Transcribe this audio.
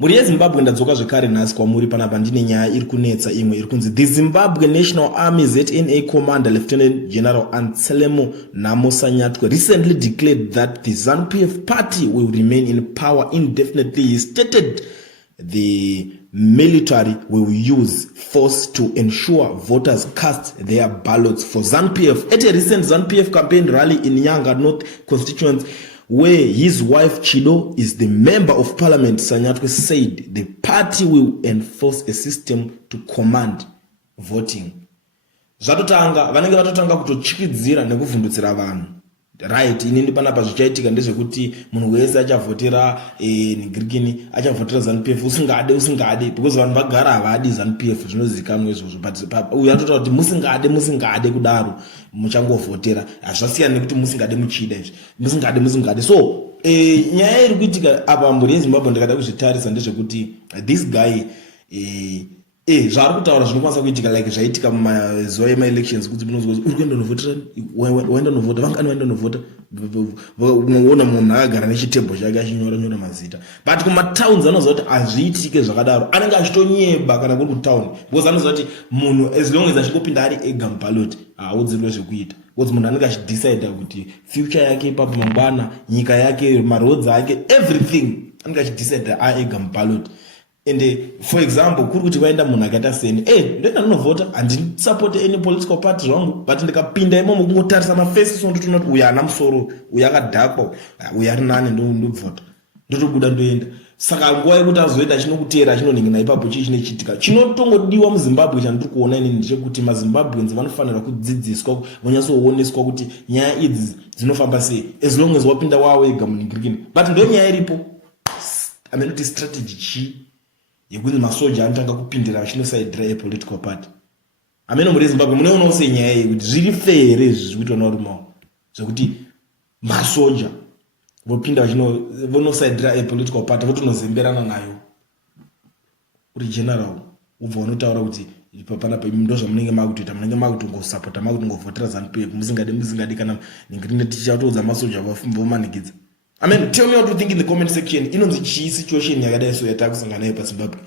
Muri yeZimbabwe ndadzoka zvekare nhasi kwamuri panapa ndine nyaya iri kunetsa imwe iri kunzi the Zimbabwe National Army ZNA commander Lieutenant General Anselmo Namusanyatwe recently declared that the ZANU-PF party will remain in power indefinitely. He stated the military will use force to ensure voters cast their ballots for ZANU-PF. At a recent ZANU-PF campaign rally in Nyanga North constituency, where his wife Chido is the member of parliament, Sanyatwe said the party will enforce a system to command voting. Zvatotanga vanenge vatotanga kutochikidzira nekuvhundutsira vanhu. Right, inini panapa zvichaitika ndezvekuti munhu wese achavhotera negirikini achavhotera ZANU-PF usingade because vanhu vagara havadi ZANU-PF zvinozivikanwa izvozvo, but uyu anotaura kuti musingade kudaro muchangovhotera. Zvasiyana nekuti musingade muchida izvi musingade. So nyaya iri kuitika apa mburi yeZimbabwe ndakada kuzvitarisa ndezvekuti this guy zvaari kutaura zvinokwanisa kuitika like zvaitika mumazuva ema-elections kuti munozwa uri kuenda novhotera waenda novhota vangani waenda novhota unoona munhu akagara nechitebho chake achinyora mazita, but kumatowns anoziva kuti hazviitike zvakadaro, anenge achitonyeba kana kuri kutawuni because anoziva kuti munhu as long as achingopinda ari ega mubhaloti haudzirwe zvekuita because munhu anenge achidecida kuti future yake ipapo mangwana, nyika yake, maroads ake, everything anenge achidecida aega mubhaloti. And for example, kuri kuti vaenda munhu akaita seni ndoenda ndinovhota handisupporte any political party zvangu, but ndikapinda imomo kungotarisa mafaces ndotona kuti uyu haana musoro, uyu akadhakwa, uyu ari nani, ndobvota ndotobuda ndoenda. Saka nguva yekuti azoenda achinokutera achinoningina ipapo chii chinechiitika. Chinotongodiwa muZimbabwe chandiri kuona inini ndechekuti maZimbabweans vanofanira kudzidziswa, vonyatsoooneswa kuti nyaya idzi dzinofamba sei as long as wapinda wawega muningirikini. But ndo nyaya iripo, amene kuti strategy chii yekuti masoja anotanga kupindira achinosaidira epolitical party. Amene muri Zimbabwe munoona sei nyaya yekuti zviri fair izvi zvikuitwa naRumawo zvekuti masoja vopinda vonosaidira epolitical party votonozemberana nayo. Uri general ubva unotaura kuti panapa ndo zvamunenge makutoita, munenge makutongosapota makutongovhotera ZANU-PF musingade kana ningirine tichatoudza masoja vomanikidza. I mean, tell me what you think in the comment section. Inonzi chii situation yakadai so yatakusangana nayo paZimbabwe.